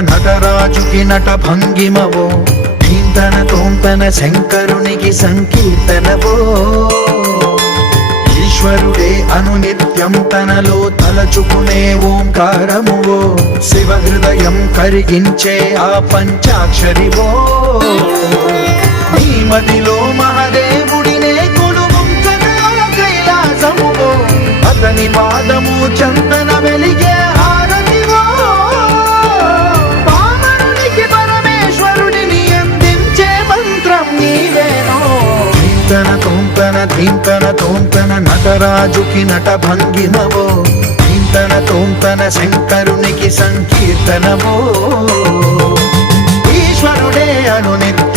నటరాజుకి నట భంగిమవో, ధీంతన తోంతన శంకరునికి సంకీర్తనవో. ఈశ్వరుడే అనునిత్యం తనలో తలచుకునే ఓంకారమువో, శివ హృదయం కరిగించే ఆ పంచాక్షరివో. నీ మదిలో మహాదేవుడినే కొలువుంచగా కైలాసమువో, అతని పాదము చందన వెలిగే హారతివో. పామరునికి పరమేశ్వరుడిని అందించే మంత్రం నీవేనో. ధీంతన తోంతన ధీంతన తోంతన నటరాజుకి నట భంగిమవో, ధీంతన తోంతన శంకరునికి సంకీర్తనవో. ఈశ్వరుడే అనునిత్యం